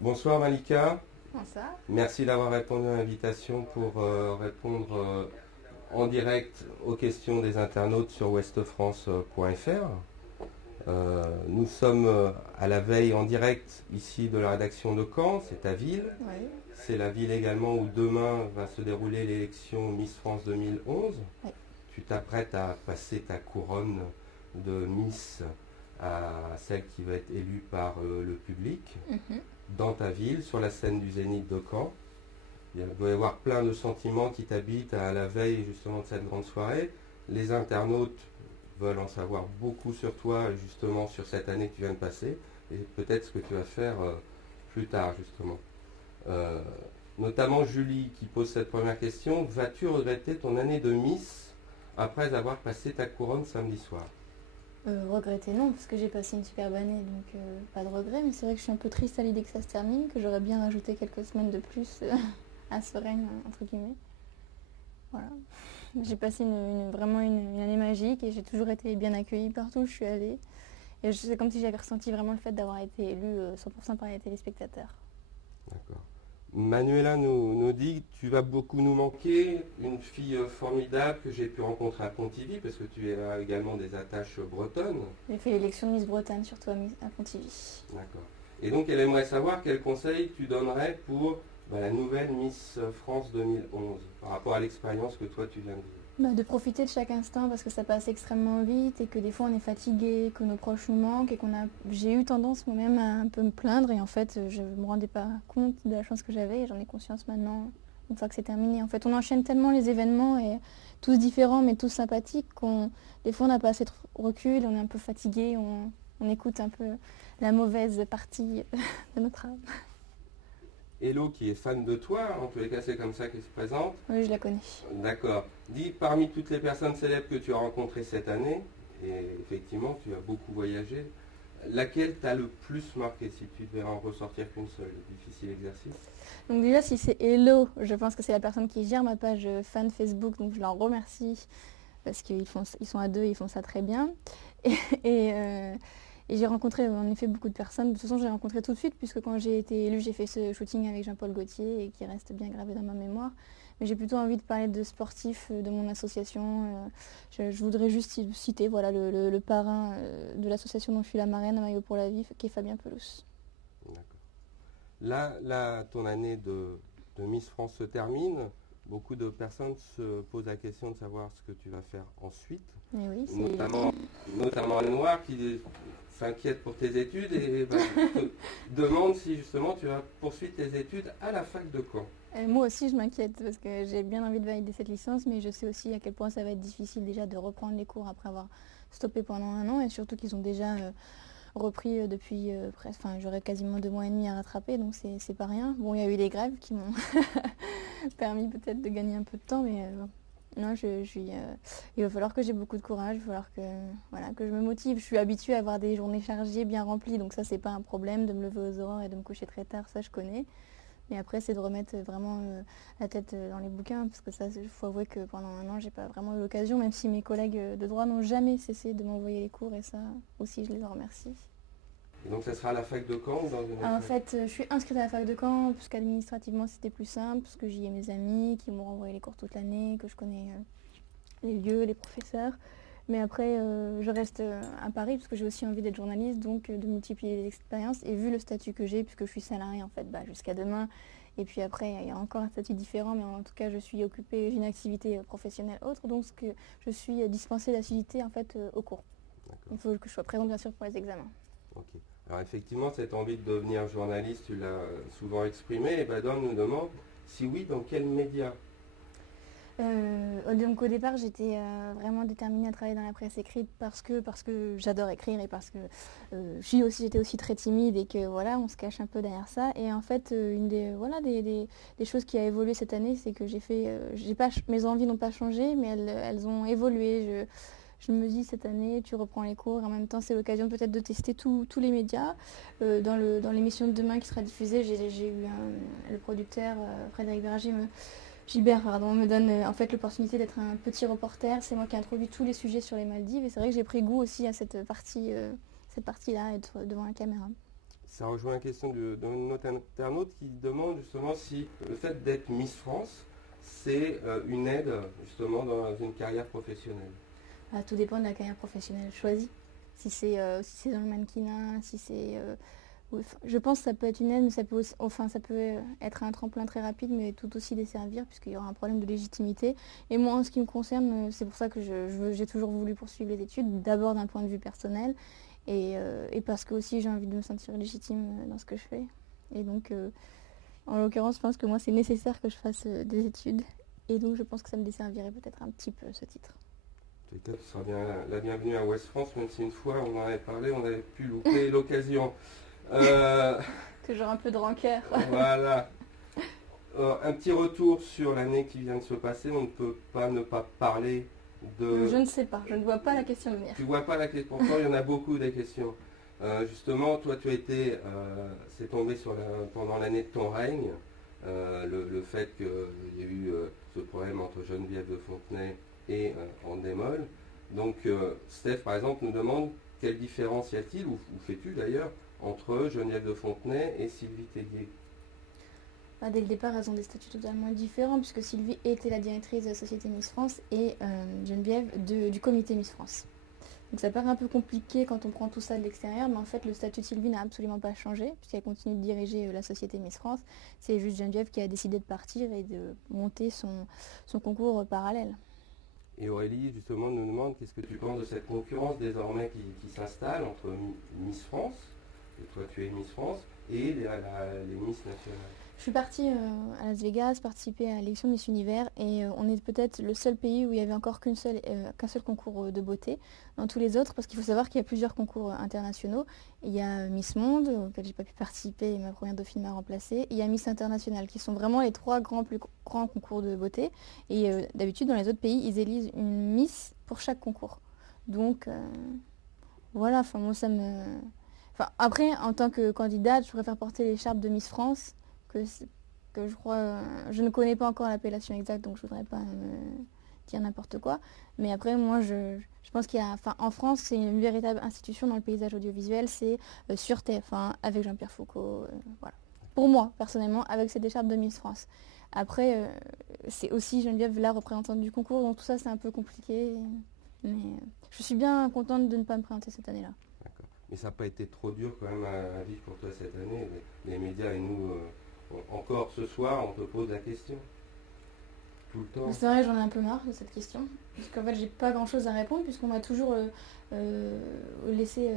Bonsoir Malika, Bonsoir. merci d'avoir répondu à l'invitation pour répondre en direct aux questions des internautes sur ouestfrance.fr. Nous sommes à la veille en direct ici de la rédaction de Caen, c'est ta ville. Oui. C'est la ville également où demain va se dérouler l'élection Miss France 2011. Oui. Tu t'apprêtes à passer ta couronne de Miss à celle qui va être élue par le public Mhm. dans ta ville, sur la scène du Zénith de Caen. Il doit y avoir plein de sentiments qui t'habitent à la veille justement de cette grande soirée. Les internautes veulent en savoir beaucoup sur toi, justement sur cette année que tu viens de passer, et peut-être ce que tu vas faire plus tard justement. Euh, Notamment Julie qui pose cette première question. Vas-tu regretter ton année de Miss après avoir passé ta couronne samedi soir? Regretter non, parce que j'ai passé une superbe année, donc pas de regret, mais c'est vrai que je suis un peu triste à l'idée que ça se termine, que j'aurais bien rajouté quelques semaines de plus à ce règne, entre guillemets. Voilà. J'ai passé vraiment une année magique et j'ai toujours été bien accueillie partout où je suis allée. Et c'est comme si j'avais ressenti vraiment le fait d'avoir été élue 100% par les téléspectateurs. D'accord. Manuela nous dit que tu vas beaucoup nous manquer, une fille formidable que j'ai pu rencontrer à Pontivy, parce que tu as également des attaches bretonnes. J'ai fait l'élection de Miss Bretagne, surtout à Pontivy. D'accord. Et donc elle aimerait savoir quel conseil tu donnerais pour la nouvelle Miss France 2011, par rapport à l'expérience que toi tu viens de vivre. De profiter de chaque instant parce que ça passe extrêmement vite et que des fois on est fatigué, que nos proches nous manquent et j'ai eu tendance moi-même à un peu me plaindre et en fait je me rendais pas compte de la chance que j'avais et j'en ai conscience maintenant une fois que c'est terminé. En fait on enchaîne tellement les événements et tous différents mais tous sympathiques qu'on des fois on n'a pas assez de recul, on est un peu fatigué, on écoute un peu la mauvaise partie de notre âme. Hello qui est fan de toi, en tous les cas c'est comme ça qu'elle se présente. Oui, je la connais. D'accord. Dis, parmi toutes les personnes célèbres que tu as rencontrées cette année, et effectivement tu as beaucoup voyagé, laquelle t'a le plus marqué si tu devais en ressortir qu'une seule? Difficile exercice. Donc déjà, si c'est Hello, je pense que c'est la personne qui gère ma page fan Facebook, donc je leur remercie parce ils sont à deux, ils font ça très bien. Et, et, euh, et j'ai rencontré en effet beaucoup de personnes. De toute façon, j'ai rencontré tout de suite puisque quand j'ai été élue, j'ai fait ce shooting avec Jean-Paul Gaultier et qui reste bien gravé dans ma mémoire. Mais j'ai plutôt envie de parler de sportifs de mon association. Je voudrais juste citer voilà, le parrain de l'association dont je suis la marraine à Maillot pour la vie, qui est Fabien Pelous. D'accord. Là, ton année de Miss France se termine. Beaucoup de personnes se posent la question de savoir ce que tu vas faire ensuite, Et oui, notamment, notamment Noir qui s'inquiète pour tes études et te demande si justement tu vas poursuivre tes études à la fac de Caen. Moi aussi, je m'inquiète parce que j'ai bien envie de valider cette licence, mais je sais aussi à quel point ça va être difficile déjà de reprendre les cours après avoir stoppé pendant un an et surtout qu'ils ont déjà repris depuis presque, enfin j'aurais quasiment 2 mois et demi à rattraper, donc c'est pas rien. Bon, il y a eu les grèves qui m'ont permis peut-être de gagner un peu de temps, mais non, il va falloir que j'ai beaucoup de courage, il va falloir voilà, que je me motive. Je suis habituée à avoir des journées chargées, bien remplies, donc ça c'est pas un problème de me lever aux aurores et de me coucher très tard, ça je connais. Mais après, c'est de remettre vraiment la tête dans les bouquins, parce que ça, il faut avouer que pendant un an, j'ai pas vraiment eu l'occasion, même si mes collègues de droit n'ont jamais cessé de m'envoyer les cours, et ça aussi, je les en remercie. Et donc ça sera à la fac de Caen ou dans une autre En fac? fait, je suis inscrite à la fac de Caen, puisqu'administrativement, c'était plus simple, parce que j'y ai mes amis qui m'ont renvoyé les cours toute l'année, que je connais les lieux, les professeurs. Mais après, je reste à Paris, parce que j'ai aussi envie d'être journaliste, donc de multiplier les expériences. Et vu le statut que j'ai, puisque je suis salariée en fait, jusqu'à demain, et puis après, il y a encore un statut différent, mais en tout cas, je suis occupée, j'ai une activité professionnelle autre, donc je suis dispensée d'assiduité en fait au cours. D'accord. Il faut que je sois présente bien sûr pour les examens. Ok. Alors effectivement, cette envie de devenir journaliste, tu l'as souvent exprimée. Et Badon nous demande si oui, dans quel média? Donc au départ, j'étais vraiment déterminée à travailler dans la presse écrite parce que j'adore écrire et parce que j'étais aussi très timide et que voilà, on se cache un peu derrière ça. Et en fait, une des choses qui a évolué cette année, c'est que mes envies n'ont pas changé, mais elles ont évolué. Je me dis cette année, tu reprends les cours et en même temps, c'est l'occasion peut-être de tester tous les médias. Dans l'émission de demain qui sera diffusée, j'ai eu le producteur Frédéric Berger Gilbert, pardon, me donne en fait l'opportunité d'être un petit reporter. C'est moi qui ai introduit tous les sujets sur les Maldives et c'est vrai que j'ai pris goût aussi à cette partie-là, être devant la caméra. Ça rejoint la question d'un autre internaute qui demande justement si le fait d'être Miss France, c'est une aide justement dans une carrière professionnelle. Tout dépend de la carrière professionnelle choisie. Si c'est dans le mannequinat, si c'est... oui, je pense que ça peut être une aide, mais ça peut aussi, ça peut être un tremplin très rapide, mais tout aussi desservir, puisqu'il y aura un problème de légitimité. Et moi, en ce qui me concerne, c'est pour ça que j'ai toujours voulu poursuivre les études, d'abord d'un point de vue personnel, et parce que aussi j'ai envie de me sentir légitime dans ce que je fais. Et donc, en l'occurrence, je pense que moi, c'est nécessaire que je fasse des études, et donc je pense que ça me desservirait peut-être un petit peu, ce titre. En tout cas, tu seras bien la bienvenue à Ouest France, même si une fois on en avait parlé, on avait pu louper l'occasion. Toujours un peu de rancœur. Voilà. Un petit retour sur l'année qui vient de se passer. On ne peut pas ne pas parler de... Je ne sais pas, je ne vois pas la question venir. Tu vois pas la question. Pourtant, il y en a beaucoup des questions. Justement, toi, tu as été... c'est tombé pendant l'année de ton règne. Le fait qu'il y ait eu ce problème entre Geneviève de Fontenay et Andémol. Donc, Steph, par exemple, nous demande quelle différence y a-t-il, ou fais-tu d'ailleurs, entre Geneviève de Fontenay et Sylvie Tellier? Dès le départ, elles ont des statuts totalement différents, puisque Sylvie était la directrice de la société Miss France et Geneviève du comité Miss France. Donc ça paraît un peu compliqué quand on prend tout ça de l'extérieur, mais en fait le statut de Sylvie n'a absolument pas changé, puisqu'elle continue de diriger la société Miss France. C'est juste Geneviève qui a décidé de partir et de monter son concours parallèle. Et Aurélie, justement, nous demande qu'est-ce que tu penses de cette concurrence désormais qui s'installe entre Miss France, et toi tu es Miss France, et les Miss nationales. Je suis partie à Las Vegas, participer à l'élection Miss Univers, et on est peut-être le seul pays où il n'y avait encore qu'un seul concours de beauté. Dans tous les autres, parce qu'il faut savoir qu'il y a plusieurs concours internationaux. Il y a Miss Monde, auquel j'ai pas pu participer et ma première dauphine m'a remplacée. Il y a Miss International, qui sont vraiment les trois plus grands concours de beauté. Et d'habitude, dans les autres pays, ils élisent une Miss pour chaque concours. Donc, voilà, moi ça me... après, en tant que candidate, je préfère porter l'écharpe de Miss France, que je crois... je ne connais pas encore l'appellation exacte, donc je voudrais pas dire n'importe quoi. Mais après, moi, je pense qu'il y a... en France, c'est une véritable institution dans le paysage audiovisuel, c'est sur TF1, avec Jean-Pierre Foucault, voilà. Pour moi, personnellement, avec cette écharpe de Miss France. Après, c'est aussi Geneviève, la représentante du concours, donc tout ça, c'est un peu compliqué. Mais je suis bien contente de ne pas me présenter cette année-là. D'accord. Mais ça n'a pas été trop dur quand même à vivre pour toi cette année. Les médias et nous, encore ce soir, on te pose la question. Tout le temps. C'est vrai, j'en ai un peu marre de cette question. Parce qu'en fait, j'ai pas grand-chose à répondre, puisqu'on m'a toujours laissé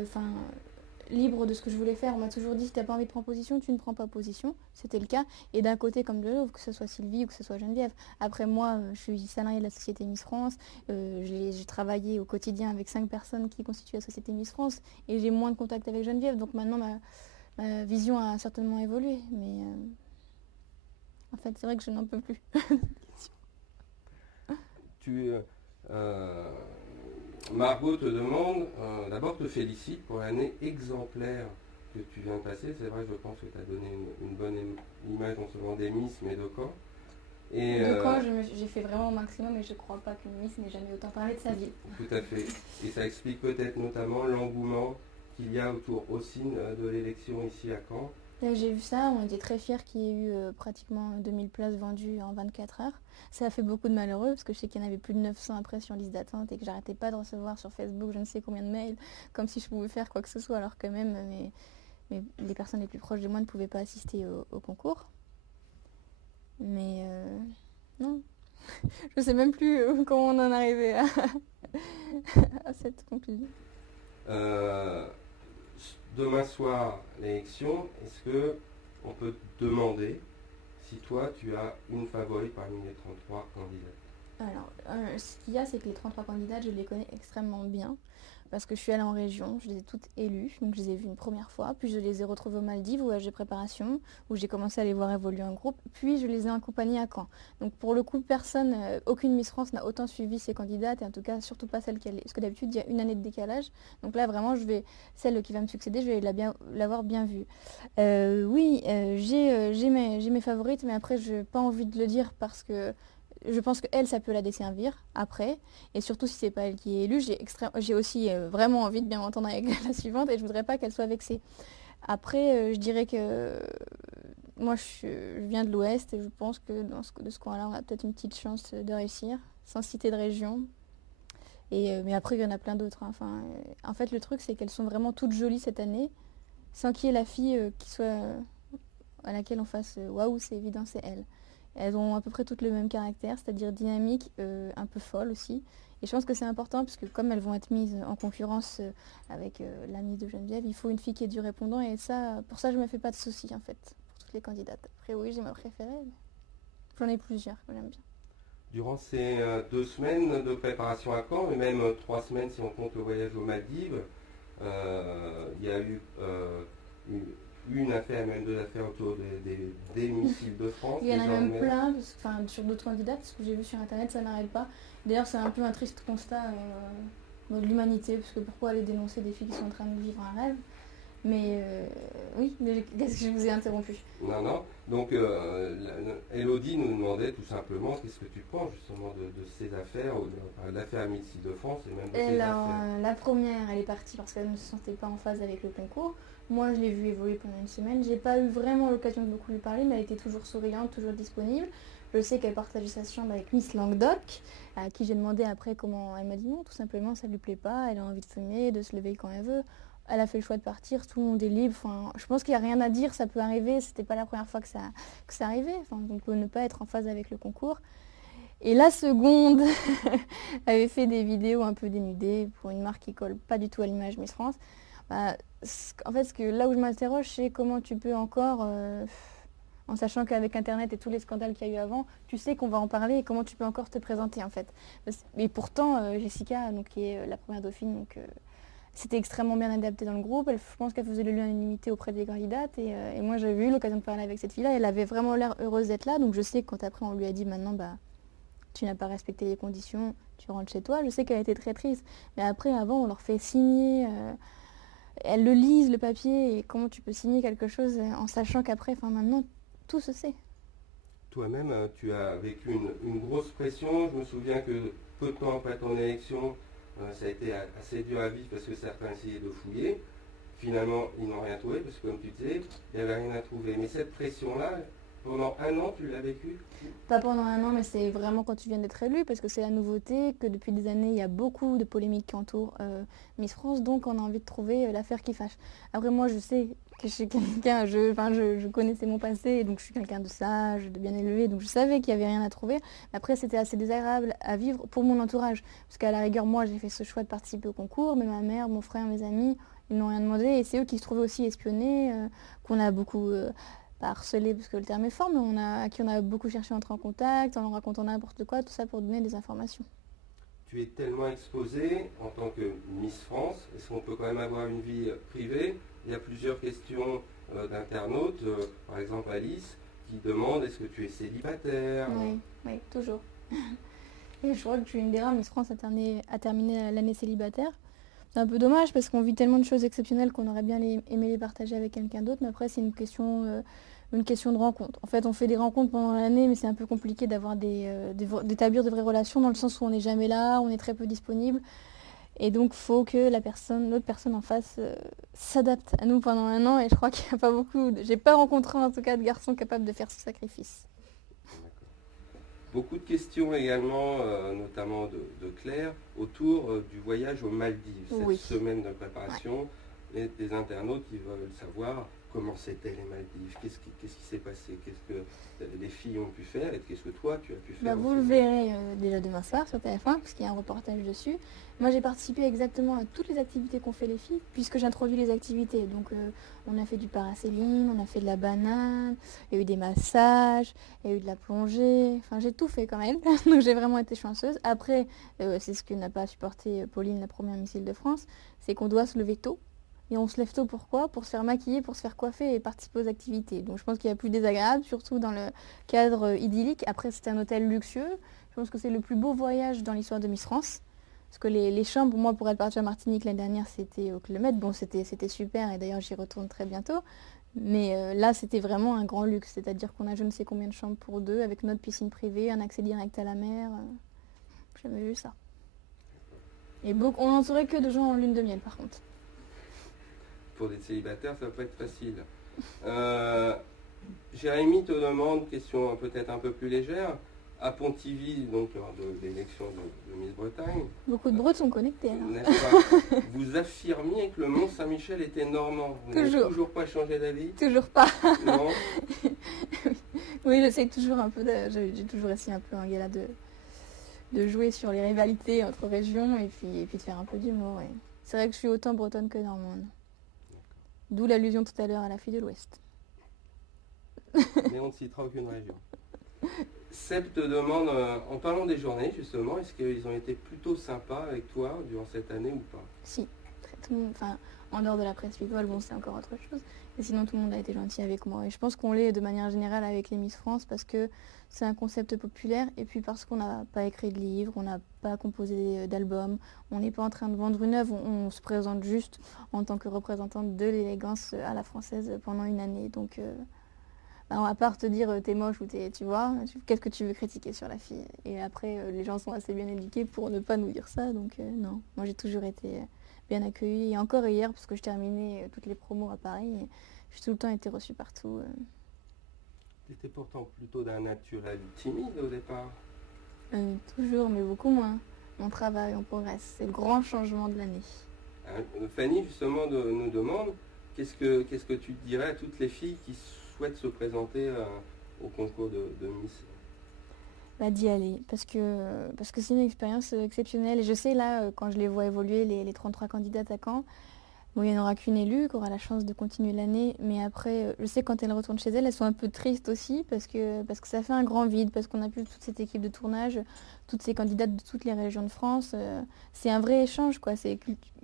libre de ce que je voulais faire. On m'a toujours dit, si t'as pas envie de prendre position, tu ne prends pas position. C'était le cas. Et d'un côté comme de l'autre, que ce soit Sylvie ou que ce soit Geneviève. Après, moi, je suis salariée de la société Miss France. J'ai travaillé au quotidien avec 5 personnes qui constituent la société Miss France. Et j'ai moins de contact avec Geneviève. Donc maintenant, ma vision a certainement évolué. Mais en fait, c'est vrai que je n'en peux plus. Margot te demande, d'abord te félicite pour l'année exemplaire que tu viens de passer. C'est vrai, je pense que tu as donné une bonne image non seulement des Miss, mais de Caen. Et de Caen, j'ai fait vraiment au maximum, et je ne crois pas qu'une Miss n'ait jamais autant parlé de sa ville. Tout à fait. Et ça explique peut-être notamment l'engouement qu'il y a autour aussi de l'élection ici à Caen. J'ai vu ça, on était très fiers qu'il y ait eu pratiquement 2000 places vendues en 24 heures. Ça a fait beaucoup de malheureux, parce que je sais qu'il y en avait plus de 900 après sur liste d'attente et que j'arrêtais pas de recevoir sur Facebook je ne sais combien de mails, comme si je pouvais faire quoi que ce soit, alors que même les personnes les plus proches de moi ne pouvaient pas assister au concours. Mais non, je sais même plus comment on en est arrivé à cette conclusion. Demain soir, l'élection, est-ce que on peut te demander si toi, tu as une favorite parmi les 33 candidates? Alors, ce qu'il y a, c'est que les 33 candidates, je les connais extrêmement bien, parce que je suis allée en région, je les ai toutes élues, donc je les ai vues une première fois, puis je les ai retrouvées aux Maldives, au voyage de préparation, où j'ai commencé à les voir évoluer en groupe, puis je les ai accompagnées à Caen. Donc pour le coup, aucune Miss France n'a autant suivi ses candidates, et en tout cas surtout pas celle qu'elle est, parce que d'habitude il y a une année de décalage, donc là vraiment celle qui va me succéder, je vais l'avoir bien vue. Oui, j'ai mes favorites, mais après je n'ai pas envie de le dire parce que je pense qu'elle, ça peut la desservir après. Et surtout, si c'est pas elle qui est élue, j'ai aussi vraiment envie de bien m'entendre avec la suivante et je voudrais pas qu'elle soit vexée. Après, je dirais que moi, je viens de l'Ouest et je pense que de ce coin-là, on a peut-être une petite chance de réussir, sans citer de région. Mais après, il y en a plein d'autres, hein. Enfin, en fait, le truc, c'est qu'elles sont vraiment toutes jolies cette année, sans qu'il y ait la fille qui soit à laquelle on fasse waouh, c'est évident, c'est elle. Elles ont à peu près toutes le même caractère, c'est-à-dire dynamique, un peu folle aussi. Et je pense que c'est important parce que comme elles vont être mises en concurrence avec l'amie de Geneviève, il faut une fille qui ait du répondant et ça, pour ça, je me fais pas de soucis en fait, pour toutes les candidates. Après, oui, j'ai ma préférée, mais j'en ai plusieurs que j'aime bien. Durant ces 2 semaines de préparation à Caen, et même 3 semaines si on compte le voyage aux Maldives, il y a eu une affaire, même 2 affaires autour des missiles de France. Il y en a même plein, enfin, sur d'autres candidats, parce que j'ai vu sur internet, ça n'arrête pas. D'ailleurs, c'est un peu un triste constat de l'humanité, parce que pourquoi aller dénoncer des filles qui sont en train de vivre un rêve? Mais oui, mais qu'est-ce que je vous ai interrompu? Non, non. Donc, Elodie nous demandait tout simplement qu'est-ce que tu penses justement de ces affaires, de l'affaire Missile de France et même de ces Alors, affaires. la première, elle est partie parce qu'elle ne se sentait pas en phase avec le concours. Moi, je l'ai vue évoluer pendant une semaine. J'ai pas eu vraiment l'occasion de beaucoup lui parler, mais elle était toujours souriante, toujours disponible. Je sais qu'elle partageait sa chambre avec Miss Languedoc, à qui j'ai demandé après comment. Elle m'a dit non, tout simplement, ça lui plaît pas. Elle a envie de fumer, de se lever quand elle veut. Elle a fait le choix de partir, tout le monde est libre. Enfin, je pense qu'il n'y a rien à dire, ça peut arriver. C'était pas la première fois que ça arrivait. Enfin, on peut ne pas être en phase avec le concours. Et la seconde avait fait des vidéos un peu dénudées pour une marque qui colle pas du tout à l'image Miss France. Bah, en fait, là où je m'interroge, c'est comment tu peux encore, en sachant qu'avec Internet et tous les scandales qu'il y a eu avant, tu sais qu'on va en parler et comment tu peux encore te présenter en fait. Et pourtant, Jessica, donc, qui est la première dauphine, donc, c'était extrêmement bien adapté dans le groupe. Je pense qu'elle faisait l'unanimité auprès des candidates. Et moi, j'avais eu l'occasion de parler avec cette fille-là. Elle avait vraiment l'air heureuse d'être là. Donc je sais que quand après on lui a dit maintenant, bah tu n'as pas respecté les conditions, tu rentres chez toi. Je sais qu'elle était très triste. Mais après, avant, on leur fait signer. Elles le lisent, le papier. Et comment tu peux signer quelque chose en sachant qu'après, enfin maintenant, tout se sait. Toi-même, tu as vécu une grosse pression. Je me souviens que peu de temps après ton élection, ça a été assez dur à vivre parce que certains essayaient de fouiller. Finalement, ils n'ont rien trouvé parce que comme tu disais, il n'y avait rien à trouver. Mais cette pression-là, pendant un an, tu l'as vécue? Pas pendant un an, mais c'est vraiment quand tu viens d'être élu, parce que c'est la nouveauté, que depuis des années, il y a beaucoup de polémiques qui entourent Miss France, donc on a envie de trouver l'affaire qui fâche. Après, moi, je sais que je suis quelqu'un, je connaissais mon passé, donc je suis quelqu'un de sage, de bien élevé, donc je savais qu'il n'y avait rien à trouver. Mais après, c'était assez désagréable à vivre pour mon entourage, parce qu'à la rigueur, moi, j'ai fait ce choix de participer au concours, mais ma mère, mon frère, mes amis, ils n'ont rien demandé, et c'est eux qui se trouvaient aussi espionnés, qu'on a beaucoup pas harcelé parce que le terme est fort, mais à qui on a beaucoup cherché à entrer en contact, en leur racontant n'importe quoi, tout ça pour donner des informations. Tu es tellement exposée en tant que Miss France, est-ce qu'on peut quand même avoir une vie privée? Il y a plusieurs questions d'internautes, par exemple Alice, qui demande est-ce que tu es célibataire? Oui, oui, toujours. Et je crois que je suis une des rares Miss France à terminer l'année célibataire. C'est un peu dommage parce qu'on vit tellement de choses exceptionnelles qu'on aurait bien aimé les partager avec quelqu'un d'autre, mais après c'est une question de rencontre. En fait, on fait des rencontres pendant l'année, mais c'est un peu compliqué d'établir de vraies relations dans le sens où on n'est jamais là, on est très peu disponible. Et donc, il faut que l'autre personne en face s'adapte à nous pendant un an. Et je crois qu'il n'y a pas j'ai pas rencontré en tout cas de garçons capables de faire ce sacrifice. Beaucoup de questions également, notamment de Claire, autour du voyage aux Maldives, Oui. cette semaine de préparation, et des internautes qui veulent savoir comment c'était les Maldives, qu'est-ce qui s'est passé, qu'est-ce que les filles ont pu faire et qu'est-ce que toi tu as pu faire. Vous le verrez déjà demain soir sur TF1, parce qu'il y a un reportage dessus. Moi, j'ai participé exactement à toutes les activités qu'ont fait les filles, puisque j'introduis les activités. Donc, on a fait du parasailing, on a fait de la banane, il y a eu des massages, il y a eu de la plongée. Enfin, j'ai tout fait quand même. Donc, j'ai vraiment été chanceuse. Après, c'est ce que n'a pas supporté Pauline, la première Missile de France, c'est qu'on doit se lever tôt. Et on se lève tôt pourquoi? Pour se faire maquiller, pour se faire coiffer et participer aux activités. Donc je pense qu'il y a plus désagréable, surtout dans le cadre idyllique. Après, c'était un hôtel luxueux. Je pense que c'est le plus beau voyage dans l'histoire de Miss France. Parce que les chambres, moi, pour être partie à Martinique l'année dernière, c'était au kilomètre. Bon, c'était super et d'ailleurs, j'y retourne très bientôt. Mais là, c'était vraiment un grand luxe. C'est-à-dire qu'on a je ne sais combien de chambres pour deux, avec notre piscine privée, un accès direct à la mer. J'ai jamais vu ça. Et on n'entourait que de gens en lune de miel, par contre. pour des célibataires, ça va pas être facile. Jérémy te demande, question peut-être un peu plus légère, à Pontivy, donc lors de l'élection de Miss Bretagne, Beaucoup de Breux sont connectés alors. n'est-ce pas, vous affirmiez que le Mont Saint-Michel était normand. Vous n'avez Toujours. toujours pas changé d'avis? Toujours pas. Non. Oui, j'essaie toujours un peu, j'ai toujours essayé un peu en gala de jouer sur les rivalités entre régions et puis de faire un peu d'humour. Ouais. C'est vrai que je suis autant bretonne que normande. D'où l'allusion tout à l'heure à la fille de l'Ouest. Mais on ne citera aucune région. Seb te demande, en parlant des journées justement, est-ce qu'ils ont été plutôt sympas avec toi durant cette année ou pas? Si, tout le monde, enfin, en dehors de la presse people, bon, c'est encore autre chose. Et sinon, tout le monde a été gentil avec moi. Et je pense qu'on l'est de manière générale avec les Miss France parce que c'est un concept populaire et puis parce qu'on n'a pas écrit de livres, on n'a pas composé d'albums, on n'est pas en train de vendre une œuvre, on se présente juste en tant que représentante de l'élégance à la française pendant une année. Donc, à part te dire t'es moche ou tu vois, qu'est-ce que tu veux critiquer sur la fille? Et après, les gens sont assez bien éduqués pour ne pas nous dire ça. Donc, non, moi j'ai toujours été bien accueillie. Et encore hier, parce que je terminais toutes les promos à Paris, et j'ai tout le temps été reçue partout. Tu étais pourtant plutôt d'un naturel timide au départ. Toujours, mais beaucoup moins. On travaille, on progresse. C'est le grand changement de l'année. Fanny, justement, nous demande qu'est-ce que tu dirais à toutes les filles qui souhaitent se présenter au concours de Miss? D'y aller, parce que c'est une expérience exceptionnelle. Et je sais, là, quand je les vois évoluer, les 33 candidates à Caen, bon, il n'y en aura qu'une élue qui aura la chance de continuer l'année, mais après, je sais quand elles retournent chez elles, elles sont un peu tristes aussi, parce que ça fait un grand vide, parce qu'on n'a plus toute cette équipe de tournage, toutes ces candidates de toutes les régions de France. C'est un vrai échange, quoi.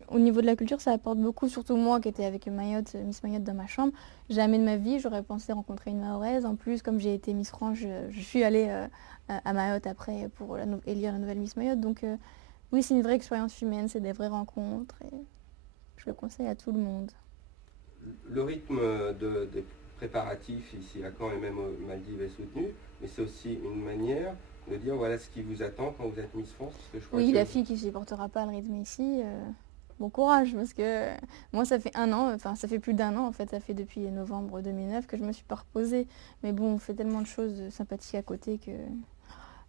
Au niveau de la culture, ça apporte beaucoup, surtout moi qui étais avec Miss Mayotte dans ma chambre. Jamais de ma vie, j'aurais pensé rencontrer une Mahoraise. En plus, comme j'ai été Miss France, je suis allée à Mayotte après pour élire la nouvelle Miss Mayotte. Donc oui, c'est une vraie expérience humaine, c'est des vraies rencontres. Et je le conseille à tout le monde. Le rythme des préparatifs ici à Caen et même aux Maldives est soutenu, mais c'est aussi une manière de dire voilà ce qui vous attend quand vous êtes Miss France. Parce que je crois oui, que la fille qui ne supportera pas le rythme ici, bon courage, parce que moi ça fait un an, enfin ça fait plus d'un an en fait, ça fait depuis novembre 2009 que je me suis pas reposée. Mais bon, on fait tellement de choses sympathiques à côté que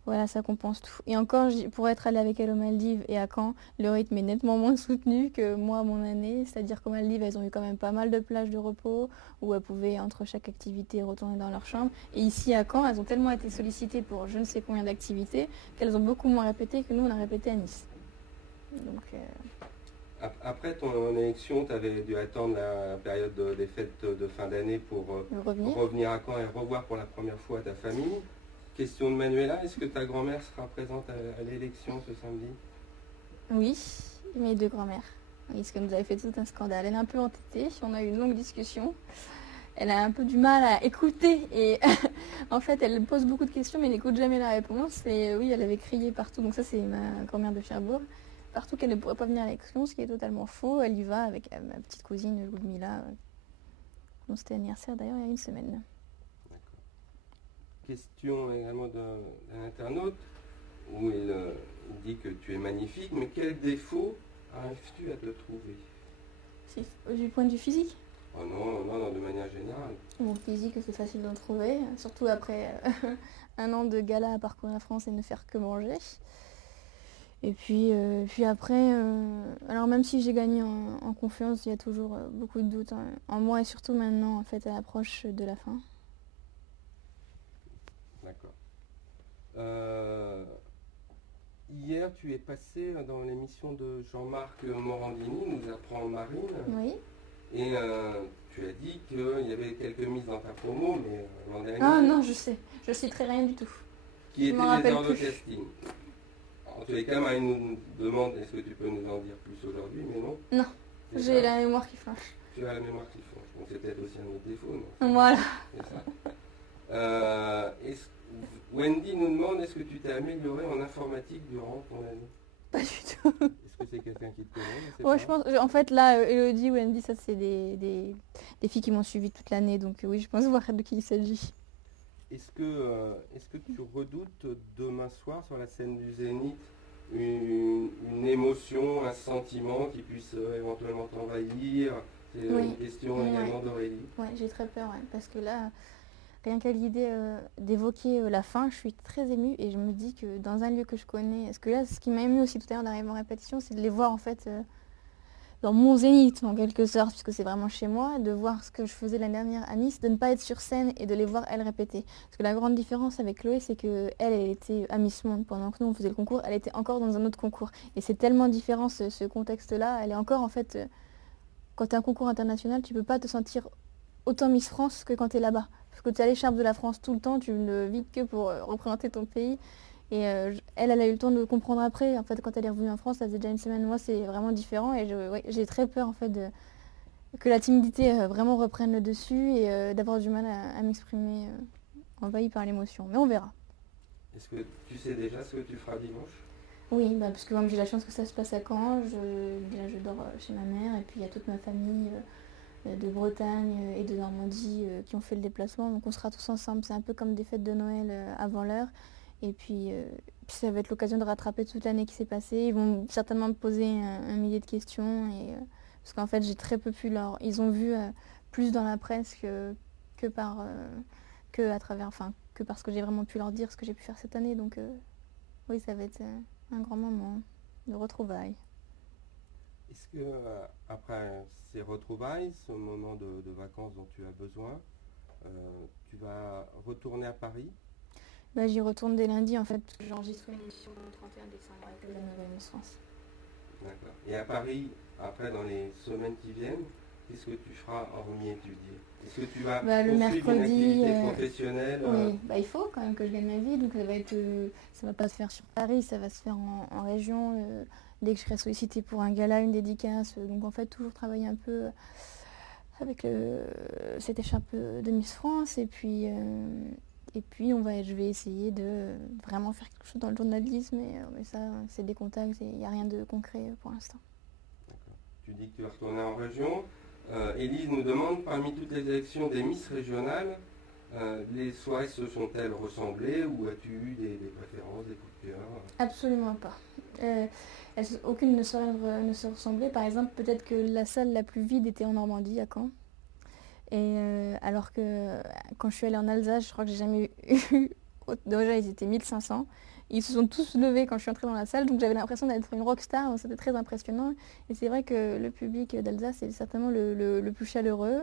voilà, ça compense tout. Et encore, pour être allée avec elle aux Maldives et à Caen, le rythme est nettement moins soutenu que moi, mon année. C'est-à-dire qu'aux Maldives, elles ont eu quand même pas mal de plages de repos où elles pouvaient, entre chaque activité, retourner dans leur chambre. Et ici, à Caen, elles ont tellement été sollicitées pour je ne sais combien d'activités qu'elles ont beaucoup moins répété que nous, on a répété à Nice. Donc, après ton élection, tu avais dû attendre la période des fêtes de fin d'année pour revenir à Caen et revoir pour la première fois ta famille. Question de Manuela, est-ce que ta grand-mère sera présente à l'élection ce samedi? Oui, mes deux grand-mères. Oui, parce qu'elle nous avait fait tout un scandale. Elle est un peu entêtée, on a eu une longue discussion. Elle a un peu du mal à écouter et en fait elle pose beaucoup de questions mais n'écoute jamais la réponse. Et oui, elle avait crié partout, donc ça c'est ma grand-mère de Cherbourg, partout qu'elle ne pourrait pas venir à l'élection, ce qui est totalement faux. Elle y va avec ma petite cousine Ludmila, dont c'était l'anniversaire d'ailleurs il y a une semaine. Question également d'un internaute où il dit que tu es magnifique, mais quel défaut arrives-tu à te trouver? Du point de vue physique? Oh non, de manière générale. Bon, physique, c'est facile d'en trouver, surtout après un an de gala à parcourir la France et ne faire que manger. Et puis après, alors même si j'ai gagné en confiance, il y a toujours beaucoup de doutes en moi et surtout maintenant, en fait, à l'approche de la fin. D'accord. Hier, tu es passé dans l'émission de Jean-Marc Morandini, Nous apprend Marine. Oui. Et tu as dit qu'il y avait quelques mises dans ta promo, mais l'an dernier... Ah non, je sais. Je citerai rien du tout. Qui étaient les heures de casting. En tous les cas, Marine nous demande est-ce que tu peux nous en dire plus aujourd'hui, mais non. Non, j'ai la mémoire qui flanche. Tu as la mémoire qui flanche. Donc c'est peut-être aussi un autre défaut, non? Voilà. C'est ça. Wendy nous demande est-ce que tu t'es améliorée en informatique durant ton année? Pas du tout. Est-ce que c'est quelqu'un qui te connaît? Ouais, je pense. En fait, là, Elodie, Wendy, ça c'est des filles qui m'ont suivi toute l'année, donc oui, je pense voir de qui il s'agit. Est-ce que tu redoutes demain soir sur la scène du Zénith une émotion, un sentiment qui puisse éventuellement t'envahir, C'est Oui. une question Ouais. également d'Aurélie. Ouais, j'ai très peur, ouais, parce que là, rien qu'à l'idée d'évoquer la fin, je suis très émue et je me dis que dans un lieu que je connais, parce que là, ce qui m'a émue aussi tout à l'heure d'arriver en répétition, c'est de les voir en fait dans mon zénith en quelque sorte, puisque c'est vraiment chez moi, de voir ce que je faisais l'année dernière à Nice, de ne pas être sur scène et de les voir elles répéter. Parce que la grande différence avec Chloé, c'est que elle était à Miss Monde pendant que nous on faisait le concours, elle était encore dans un autre concours. Et c'est tellement différent ce contexte-là, elle est encore en fait, quand tu as un concours international, tu peux pas te sentir autant Miss France que quand tu es là-bas. Parce que tu as l'écharpe de la France tout le temps, tu ne vis que pour représenter ton pays. Et elle a eu le temps de comprendre après. En fait, quand elle est revenue en France, ça faisait déjà une semaine. Moi, c'est vraiment différent. Et ouais, j'ai très peur en fait que la timidité vraiment reprenne le dessus et d'avoir du mal à m'exprimer envahi par l'émotion. Mais on verra. Est-ce que tu sais déjà ce que tu feras dimanche? Oui, bah, parce que comme j'ai la chance que ça se passe à Caen, déjà, je dors chez ma mère et puis il y a toute ma famille de Bretagne et de Normandie qui ont fait le déplacement. Donc on sera tous ensemble. C'est un peu comme des fêtes de Noël avant l'heure. Et puis ça va être l'occasion de rattraper toute l'année qui s'est passée. Ils vont certainement me poser un millier de questions. Parce qu'en fait, j'ai très peu pu leur... Ils ont vu plus dans la presse que par... que à travers... Enfin, que parce que j'ai vraiment pu leur dire ce que j'ai pu faire cette année. Donc oui, ça va être un grand moment de retrouvailles. Est-ce que après ces retrouvailles, ce moment de vacances dont tu as besoin, tu vas retourner à Paris? Bah, j'y retourne dès lundi en fait, parce que j'enregistre une émission le 31 décembre avec la nouvelle Miss France. D'accord. Et à Paris, après, dans les semaines qui viennent, qu'est-ce que tu feras hormis étudier? Est-ce que tu vas Bah, le poursuivre une mercredi, activité professionnelle oui, bah, il faut quand même que je gagne ma vie, donc ça va pas se faire sur Paris, ça va se faire en région, dès que je serai sollicitée pour un gala, une dédicace, donc en fait toujours travailler un peu avec cette écharpe de Miss France, et puis je vais essayer de vraiment faire quelque chose dans le journalisme, mais ça c'est des contacts, il n'y a rien de concret pour l'instant. D'accord. Tu dis que tu vas retourner en région. Élise nous demande, parmi toutes les élections des Miss régionales, les soirées se sont-elles ressemblées ou as-tu eu des préférences, des coups de cœur? Absolument pas. Aucune ne se ressemblait. Par exemple, peut-être que la salle la plus vide était en Normandie, à Caen. Et alors que quand je suis allée en Alsace, je crois que j'ai jamais eu... Déjà, ils étaient 1500. Ils se sont tous levés quand je suis entrée dans la salle, donc j'avais l'impression d'être une rockstar, c'était très impressionnant. Et c'est vrai que le public d'Alsace est certainement le plus chaleureux.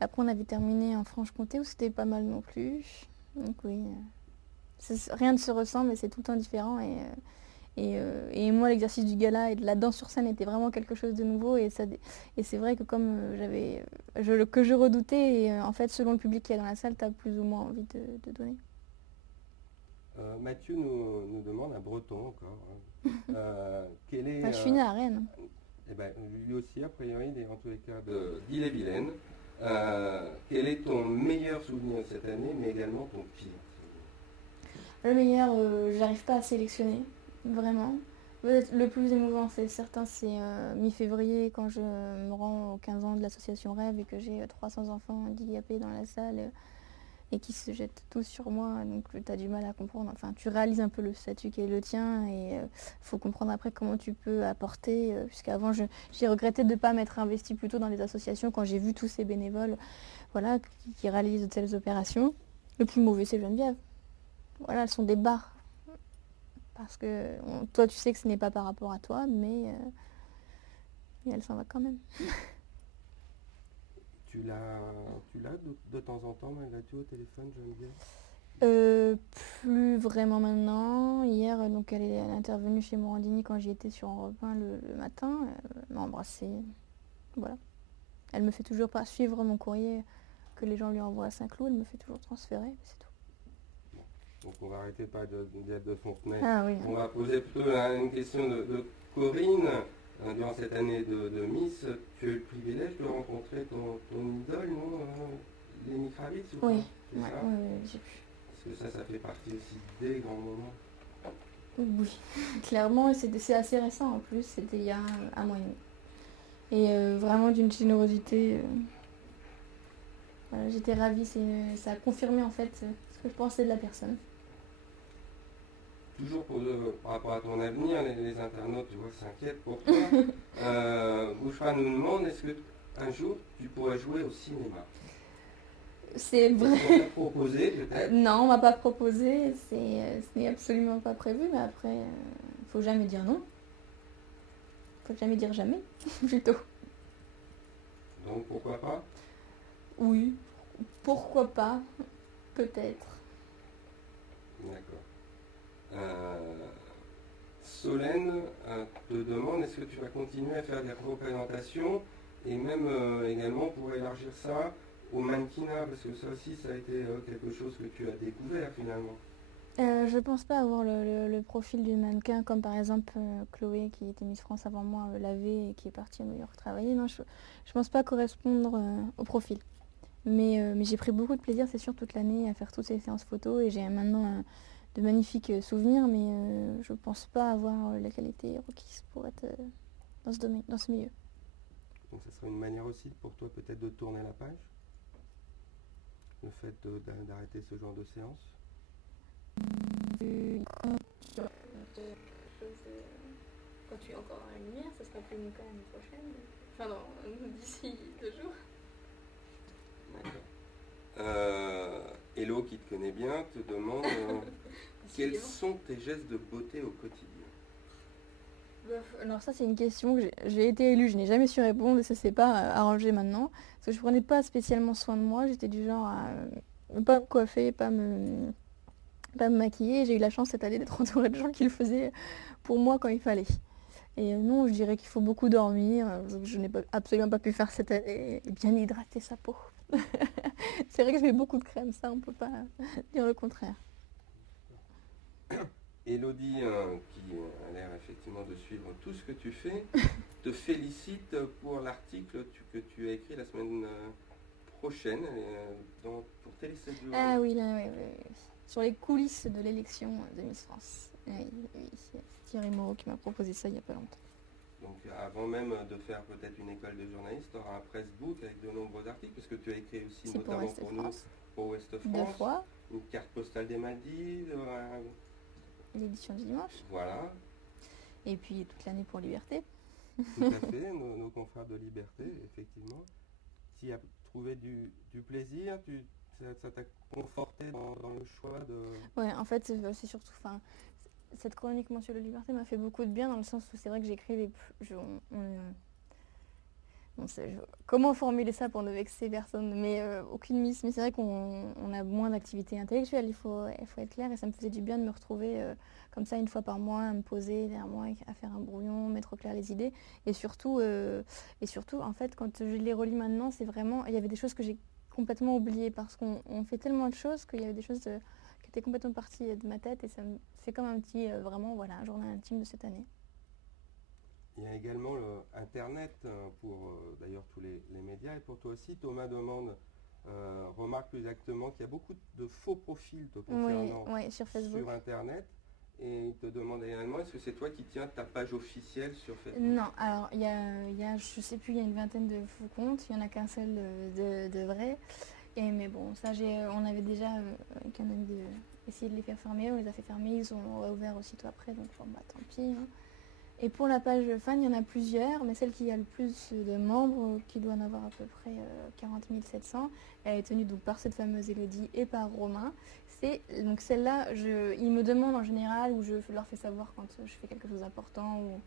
Après, on avait terminé en Franche-Comté, où c'était pas mal non plus. Donc oui, rien ne se ressemble, mais c'est tout le temps différent. Et moi, l'exercice du gala et de la danse sur scène était vraiment quelque chose de nouveau. Et c'est vrai que comme que je redoutais, et en fait, selon le public qui est dans la salle, tu as plus ou moins envie de donner. Mathieu nous demande, un breton encore, quel est... Je suis née à Rennes. Eh ben, lui aussi, a priori, il est en tous les cas d'Ille-et-Vilaine. Quel est ton meilleur souvenir de cette année, mais également ton pire souvenir? Le meilleur, j'arrive pas à sélectionner, vraiment. Peut-être le plus émouvant, c'est certain, c'est mi-février, quand je me rends aux 15 ans de l'association Rêve et que j'ai 300 enfants handicapés dans la salle et qui se jettent tous sur moi. Donc tu as du mal à comprendre. Enfin, tu réalises un peu le statut qui est le tien et faut comprendre après comment tu peux apporter. Puisqu'avant, j'ai regretté de ne pas m'être investie plutôt dans les associations quand j'ai vu tous ces bénévoles voilà, qui réalisent de telles opérations. Le plus mauvais, c'est Geneviève. Voilà, elles sont des barres. Parce que toi, tu sais que ce n'est pas par rapport à toi, mais elle s'en va quand même. Tu l'as de temps en temps, malgré tout, au téléphone, Geneviève? Plus vraiment maintenant. Hier, donc elle est intervenue chez Morandini quand j'y étais sur Europe 1 le matin. Elle m'a embrassée. Voilà. Elle me fait toujours pas suivre mon courrier que les gens lui envoient à Saint-Cloud. Elle me fait toujours transférer, c'est tout. Donc on va arrêter pas d'être de Fontenay. Ah oui. On va poser plutôt une question de Corinne. Durant cette année de Miss, tu as eu le privilège de rencontrer ton idole, non, Lenny Kravitz ou Oui, pas? ouais, Ça oui, j'ai pu. Parce que ça fait partie aussi des grands moments. Oui, clairement, c'est assez récent en plus, c'était il y a un mois et demi. Et vraiment d'une générosité. Voilà, j'étais ravie, ça a confirmé en fait ce que je pensais de la personne. Toujours par rapport à ton avenir, les internautes, tu vois, s'inquiètent pour toi. Bouchra nous demande, est-ce que un jour, tu pourras jouer au cinéma. C'est vrai. On t'a proposé peut-être. Non, on m'a pas proposé, ce n'est absolument pas prévu, mais après, faut jamais dire non. Faut jamais dire jamais, plutôt. Donc pourquoi pas? Oui, pourquoi pas, peut-être. D'accord. Solène te demande est-ce que tu vas continuer à faire des représentations et même également pour élargir ça au mannequinat, parce que ça aussi ça a été quelque chose que tu as découvert finalement. Je pense pas avoir le profil du mannequin comme par exemple Chloé qui était Miss France avant moi l'avait et qui est partie à New York travailler. Non, je pense pas correspondre au profil. Mais j'ai pris beaucoup de plaisir, c'est sûr, toute l'année à faire toutes ces séances photos et j'ai maintenant de magnifiques souvenirs, mais je pense pas avoir la qualité requise pour être dans ce domaine, dans ce milieu. Donc ça serait une manière aussi pour toi peut-être de tourner la page, le fait d'arrêter ce genre de séance. Quand tu es encore dans la lumière, ça sera plus mon cas l'année prochaine. Enfin non, d'ici 2 jours. D'accord. Hello qui te connaît bien te demande quels sont tes gestes de beauté au quotidien. Alors ça c'est une question que j'ai été élue, je n'ai jamais su répondre et ça s'est pas arrangé maintenant. Parce que je prenais pas spécialement soin de moi, j'étais du genre à pas me coiffer, pas me maquiller. Et j'ai eu la chance cette année d'être entourée de gens qui le faisaient pour moi quand il fallait. Et non, je dirais qu'il faut beaucoup dormir, je n'ai absolument pas pu faire cette année, et bien hydrater sa peau. C'est vrai que je mets beaucoup de crème, ça on peut pas dire le contraire. Elodie, qui a l'air effectivement de suivre tout ce que tu fais, te félicite pour l'article que tu as écrit la semaine prochaine pour Télé 7 jours. Ah oui, là, oui, oui, oui. Sur les coulisses de l'élection de Miss France. Oui, oui, c'est Thierry Moreau qui m'a proposé ça il n'y a pas longtemps. Donc avant même de faire peut-être une école de journaliste, tu auras un pressbook avec de nombreux articles, parce que tu as écrit aussi C'est notamment pour nous au Ouest France, 2 fois, une carte postale des Maldives, l'édition du dimanche, voilà, et puis toute l'année pour Liberté. tout à fait, nos confrères de Liberté, effectivement. Tu as trouvé du plaisir, ça t'a conforté dans le choix de... Ouais, en fait, c'est surtout, enfin, cette chronique mensuelle de Liberté m'a fait beaucoup de bien dans le sens où c'est vrai que j'écrivais, comment formuler ça pour ne vexer personne, mais aucune miss, mais c'est vrai qu'on a moins d'activité intellectuelle, il faut être clair, et ça me faisait du bien de me retrouver comme ça une fois par mois, à me poser derrière moi, à faire un brouillon, mettre au clair les idées, et surtout en fait, quand je les relis maintenant, c'est vraiment, il y avait des choses que j'ai complètement oubliées, parce qu'on fait tellement de choses qu'il y avait des choses qui étaient complètement parties de ma tête, et ça me fait comme un petit, vraiment, voilà, un journal intime de cette année. Il y a également Internet pour d'ailleurs tous les médias, et pour toi aussi. Thomas demande, remarque plus exactement qu'il y a beaucoup de faux profils te concernant oui, sur Facebook. sur Internet, et il te demande également est-ce que c'est toi qui tiens ta page officielle sur Facebook? Non, alors il y a, je sais plus, il y a une vingtaine de faux comptes, il n'y en a qu'un seul de vrai. Mais bon, ça on avait déjà avec un ami essayé de les faire fermer, on les a fait fermer, ils ont réouvert aussitôt après, donc bon, bah tant pis. Hein. Et pour la page fan, il y en a plusieurs, mais celle qui a le plus de membres, qui doit en avoir à peu près 40 700, elle est tenue donc par cette fameuse Elodie et par Romain. Donc celle-là, ils me demandent en général, ou je leur fais savoir quand je fais quelque chose d'important, ou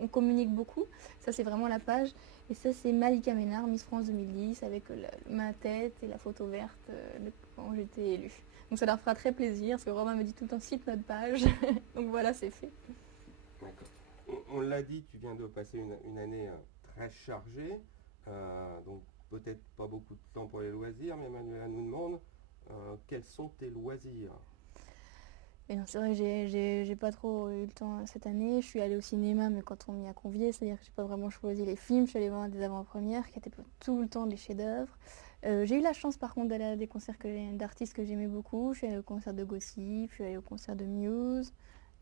on communique beaucoup. Ça c'est vraiment la page. Et ça c'est Malika Ménard, Miss France 2010, avec ma tête et la photo verte quand j'étais élue. Donc ça leur fera très plaisir, parce que Romain me dit tout le temps cite notre page. Donc voilà, c'est fait. D'accord. On l'a dit, tu viens de passer une année très chargée, donc peut-être pas beaucoup de temps pour les loisirs, mais Manuela nous demande quels sont tes loisirs? Et non, c'est vrai que j'ai pas trop eu le temps cette année. Je suis allée au cinéma, mais quand on m'y a convié, c'est-à-dire que j'ai pas vraiment choisi les films. Je suis allée voir des avant-premières qui étaient tout le temps des chefs-d'œuvre. J'ai eu la chance par contre d'aller à des concerts d'artistes que j'aimais beaucoup. Je suis allée au concert de Gossip, je suis allée au concert de Muse.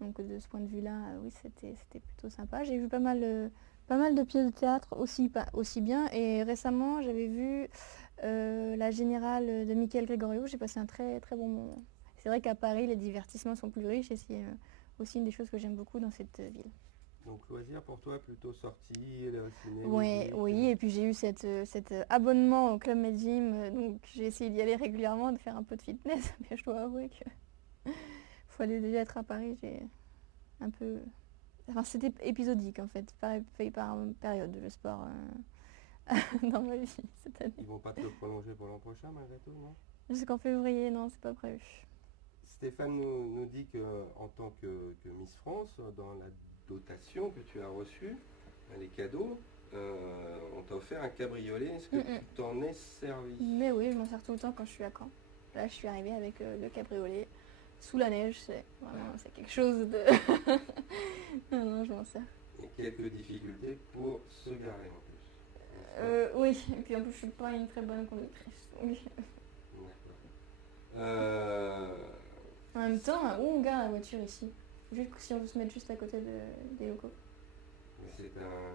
Donc de ce point de vue-là, oui, c'était plutôt sympa. J'ai vu pas mal de pièces de théâtre aussi bien. Et récemment, j'avais vu La Générale de Michael Gregorio. J'ai passé un très très bon moment. C'est vrai qu'à Paris, les divertissements sont plus riches et c'est aussi une des choses que j'aime beaucoup dans cette ville. Donc loisir pour toi, plutôt sortie, aller au ciné, Ouais, musique. oui, et puis j'ai eu cet abonnement au Club Med Gym, donc j'ai essayé d'y aller régulièrement, de faire un peu de fitness, mais je dois avouer que fallait déjà être à Paris, j'ai un peu... Enfin, c'était épisodique en fait, fait par période le sport dans ma vie cette année. Ils vont pas te le prolonger pour l'an prochain malgré tout, non? Jusqu'en février, non, c'est pas prévu. Stéphane nous dit que en tant que Miss France, dans la dotation que tu as reçue, les cadeaux, on t'a offert un cabriolet. Est-ce que tu t'en es servi? Mais oui, je m'en sers tout le temps quand je suis à Caen. Là, je suis arrivée avec le cabriolet sous la neige, c'est quelque chose de... non, non, je m'en sers. Et quelques difficultés pour se garer en plus. Oui, et puis en plus, je suis pas une très bonne conductrice. Donc... D'accord. En même temps, où on gare la voiture ici? Juste si on veut se mettre juste à côté des locaux. C'est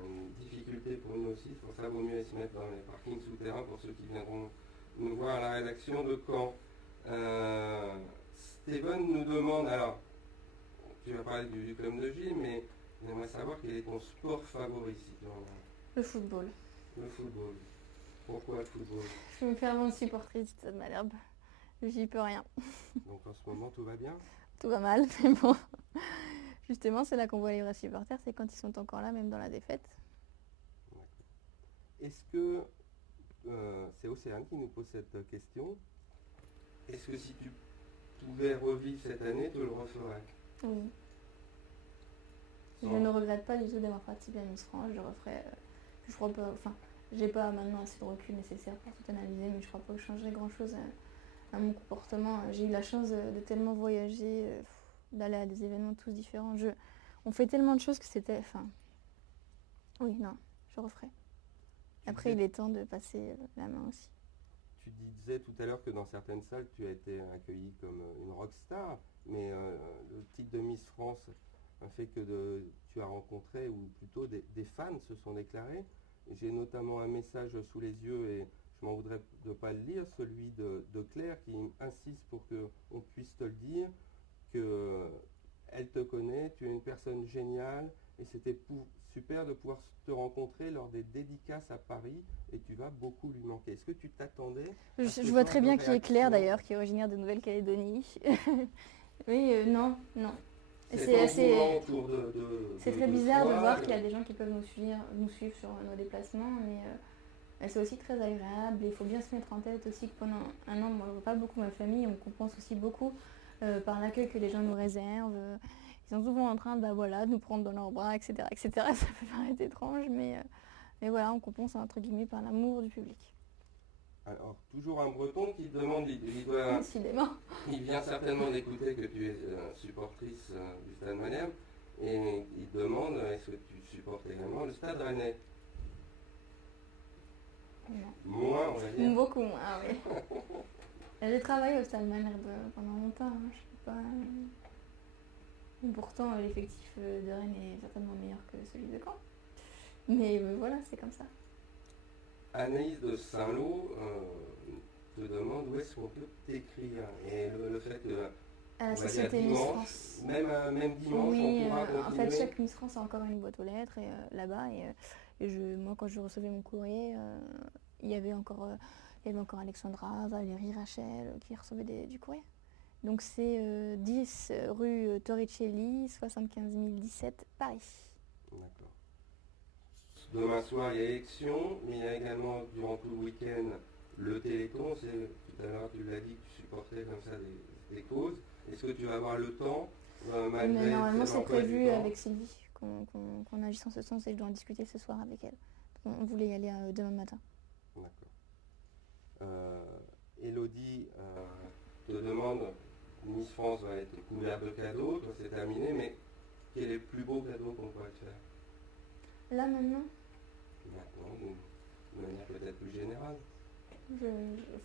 une difficulté pour nous aussi. Pour ça, il vaut mieux aller se mettre dans les parkings souterrains pour ceux qui viendront nous voir à la rédaction de Caen. Steven nous demande, alors, tu vas parler du club de gym, mais j'aimerais savoir quel est ton sport favori si tu en as. Le football. Le football. Pourquoi le football? Je suis une fervente supportrice de Malherbe. J'y peux rien. Donc en ce moment, tout va bien? Tout va mal, mais bon. Justement, c'est là qu'on voit les vrais supporters, c'est quand ils sont encore là, même dans la défaite. Est-ce que, c'est Océane qui nous pose cette question, est-ce que si tu pouvais revivre cette année, tu le referais? Oui. Je ne regrette pas du tout d'avoir participé à Miss France, je referais... je crois pas... Enfin, j'ai pas maintenant assez de recul nécessaire pour tout analyser, mais je crois pas que je changerais grand-chose à mon comportement. J'ai eu la chance de tellement voyager, d'aller à des événements tous différents. On fait tellement de choses que c'était... Enfin... Oui, non, je referai. Après, il est temps de passer la main aussi. Tu disais tout à l'heure que dans certaines salles, tu as été accueillie comme une rockstar, mais le titre de Miss France a fait que tu as rencontré, ou plutôt des fans se sont déclarés. J'ai notamment un message sous les yeux, et je m'en voudrais de ne pas le lire, celui de Claire qui insiste pour qu'on puisse te le dire, qu'elle te connaît, tu es une personne géniale, et c'était super de pouvoir te rencontrer lors des dédicaces à Paris, et tu vas beaucoup lui manquer. Est-ce que tu t'attendais à Je vois très bien qui est Claire d'ailleurs, qui est originaire de Nouvelle-Calédonie. Oui, non, non. C'est très bizarre de voir qu'il y a des gens qui peuvent nous suivre sur nos déplacements, mais c'est aussi très agréable. Il faut bien se mettre en tête aussi que pendant un an, moi je ne vois pas beaucoup ma famille, on compense aussi beaucoup par l'accueil que les gens nous réservent. Ils sont souvent en train de nous prendre dans leurs bras, etc. etc. Ça peut paraître étrange, mais voilà, on compense entre guillemets par l'amour du public. Alors, toujours un Breton qui demande, Décidément. Il vient certainement d'écouter que tu es supportrice du Stade Malherbe, et il demande est-ce que tu supportes également le Stade Rennais? Non. Moins, on va dire. Beaucoup moins, oui. J'ai travaillé au Stade Malherbe pendant longtemps, hein, je sais pas. Pourtant, l'effectif de Rennes est certainement meilleur que celui de Caen. Mais voilà, c'est comme ça. Anaïs de Saint-Lô te demande où est-ce qu'on peut t'écrire. Et le fait que à la société Miss France. Même dimanche, oui, on pourra continuer. En fait, chaque Miss France a encore une boîte aux lettres là-bas. Moi, quand je recevais mon courrier, il y avait encore Alexandra, Valérie, Rachel qui recevaient du courrier. Donc c'est 10 rue Torricelli, 75 017, Paris. D'accord. Demain soir, il y a élection, mais il y a également, durant tout le week-end, le Téléthon. Tout à l'heure, tu l'as dit que tu supportais comme ça des causes. Est-ce que tu vas avoir le temps mais normalement, c'est prévu avec Sylvie qu'on agisse en ce sens, et je dois en discuter ce soir avec elle. On voulait y aller demain matin. D'accord. Elodie te demande, Miss France va être couverte de cadeaux, toi c'est terminé, mais quel est le plus beau cadeau qu'on pourrait te faire? Là maintenant? Maintenant, de manière peut-être plus générale.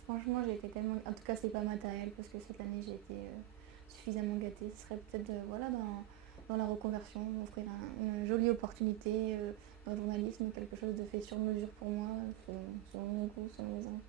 Franchement, j'ai été tellement... En tout cas, c'est pas matériel, parce que cette année, j'ai été suffisamment gâtée. Ce serait peut-être dans la reconversion, m'offrir une jolie opportunité dans le journalisme, quelque chose de fait sur mesure pour moi, selon mon goût, selon mes envies.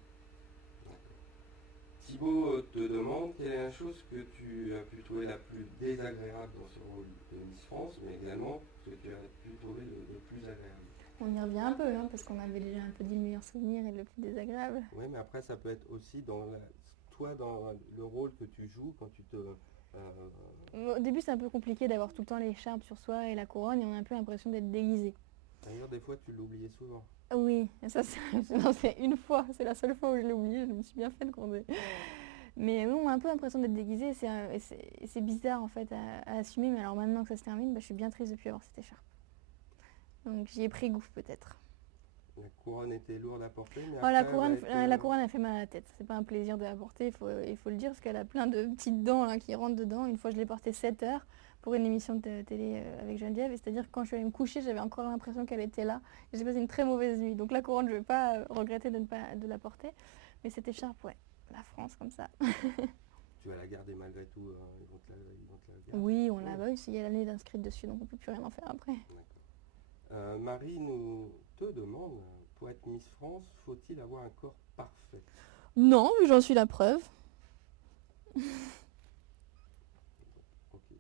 Thibaut te demande quelle est la chose que tu as pu trouver la plus désagréable dans ce rôle de Miss France, mais également ce que tu as pu trouver le plus agréable. On y revient un peu, hein, parce qu'on avait déjà un peu dit le meilleur souvenir et le plus désagréable. Oui, mais après, ça peut être aussi toi, dans le rôle que tu joues quand tu te... Au début, c'est un peu compliqué d'avoir tout le temps l'écharpe sur soi et la couronne, et on a un peu l'impression d'être déguisé. D'ailleurs, des fois, tu l'oubliais souvent. Oui, ça c'est une fois, c'est la seule fois où je l'ai oublié, je me suis bien fait gronder. Mais oui, on a un peu l'impression d'être déguisé, et c'est bizarre en fait à assumer, mais alors maintenant que ça se termine, je suis bien triste de ne plus avoir cette écharpe. Donc j'y ai pris goût peut-être. La couronne était lourde à porter, mais Oh, après, la couronne a fait mal à la tête. C'est pas un plaisir de la porter, il faut le dire, parce qu'elle a plein de petites dents là, qui rentrent dedans. Une fois, je l'ai portée 7 heures pour une émission de télé avec Geneviève. Et c'est-à-dire que quand je suis allée me coucher, j'avais encore l'impression qu'elle était là. Et j'ai passé une très mauvaise nuit. Donc la couronne, je ne vais pas regretter de la porter. Mais cette écharpe, ouais, la France comme ça. Tu vas la garder malgré tout, ils vont te la garder. Oui, on la veut. Il y a l'année d'inscrite dessus, donc on ne peut plus rien en faire après. Marie nous te demande, pour être Miss France, faut-il avoir un corps parfait? Non, j'en suis la preuve. Ok.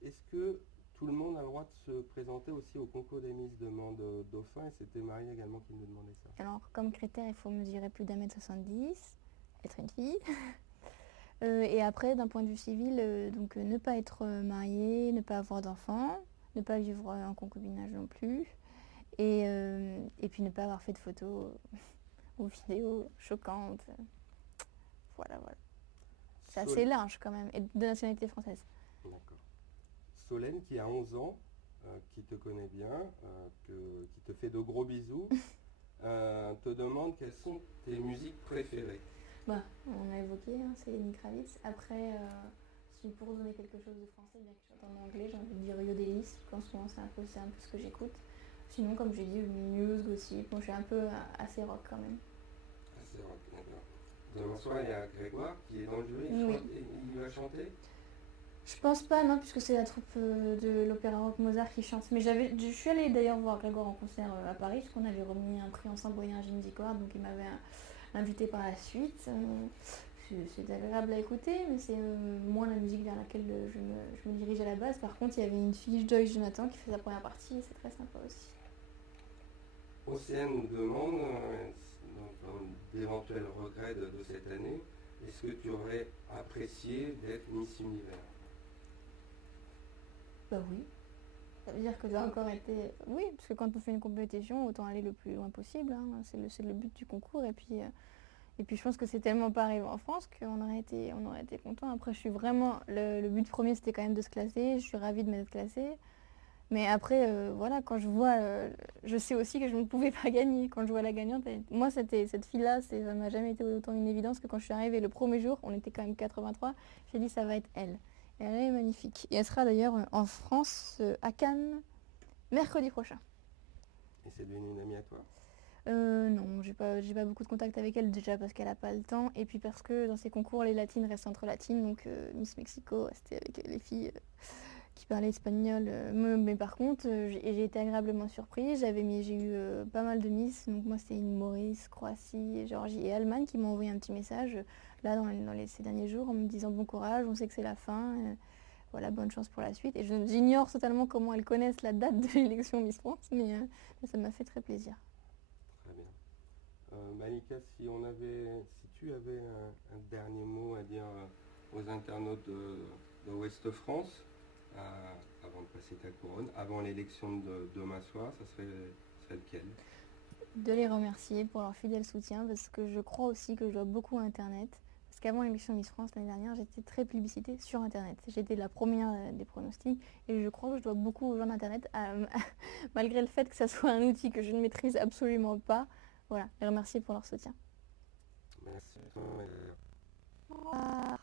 Est-ce que tout le monde a le droit de se présenter aussi au concours des Miss demande Dauphin? Et c'était Marie également qui nous demandait ça. Alors, comme critère, il faut mesurer plus d'1m70, être une fille. Et après, d'un point de vue civil, donc ne pas être marié, ne pas avoir d'enfants, ne pas vivre en concubinage non plus, et puis ne pas avoir fait de photos ou vidéos choquantes. Voilà. C'est assez large quand même, et de nationalité française. D'accord. Solène, qui a 11 ans, qui te connaît bien, qui te fait de gros bisous, te demande quelles sont tes musiques préférées. On a évoqué, hein, c'est Lenny Kravitz. Après, si pour donner quelque chose de français, bien que je chante en anglais, j'ai envie de dire Yo Delis. En ce moment, c'est un peu ce que j'écoute. Sinon, comme j'ai dit, Muse, Gossip, je suis un peu assez rock quand même. Assez rock, d'accord. Demain soir, il y a Grégoire qui est dans le jury, oui. Il va chanter? Je pense pas, non, puisque c'est la troupe de l'opéra rock Mozart qui chante. Mais je suis allée d'ailleurs voir Grégoire en concert à Paris, parce qu'on avait remis un prix ensemble au Énergie Music Award, donc il m'avait invité par la suite. C'est agréable à écouter, mais c'est moins la musique vers laquelle je me dirige à la base. Par contre, il y avait une fille, Joyce Jonathan, qui fait sa première partie, et c'est très sympa aussi. Océane nous demande, dans d'éventuels regrets de cette année, est-ce que tu aurais apprécié d'être Miss Univers? Bah oui. Ça veut dire que j'ai encore été... Oui, parce que quand on fait une compétition, autant aller le plus loin possible. Hein. C'est le but du concours. Et puis je pense que c'est tellement pas arrivé en France qu'on aurait été content. Après, je suis vraiment... Le but premier, c'était quand même de se classer. Je suis ravie de m'être classée. Mais après, voilà, quand je vois... je sais aussi que je ne pouvais pas gagner. Quand je vois la gagnante, moi, cette fille-là, ça m'a jamais été autant une évidence que quand je suis arrivée le premier jour, on était quand même 83, j'ai dit ça va être elle. Et elle est magnifique. Et elle sera d'ailleurs en France, à Cannes, mercredi prochain. Et c'est devenu une amie à toi? Non, j'ai pas beaucoup de contact avec elle, déjà parce qu'elle n'a pas le temps, et puis parce que dans ces concours, les latines restent entre latines, donc Miss Mexico, c'était avec les filles qui parlaient espagnol. Mais par contre, j'ai été agréablement surprise, j'ai eu pas mal de Miss, donc moi c'était une Maurice, Croatie, Géorgie et Allemagne qui m'ont envoyé un petit message, là dans ces derniers jours, en me disant bon courage, on sait que c'est la fin. Voilà, bonne chance pour la suite. Et j'ignore totalement comment elles connaissent la date de l'élection Miss France, mais ça m'a fait très plaisir. Très bien. Malika, si tu avais un dernier mot à dire aux internautes de Ouest France, avant de passer ta couronne, avant l'élection de demain soir, ça serait lequel? De les remercier pour leur fidèle soutien, parce que je crois aussi que je dois beaucoup à Internet. Parce qu'avant l'élection Miss France l'année dernière, j'étais très plébiscitée sur Internet. J'étais la première des pronostics et je crois que je dois beaucoup aux gens d'Internet, malgré le fait que ça soit un outil que je ne maîtrise absolument pas. Voilà, les remercier pour leur soutien. Merci. Au revoir.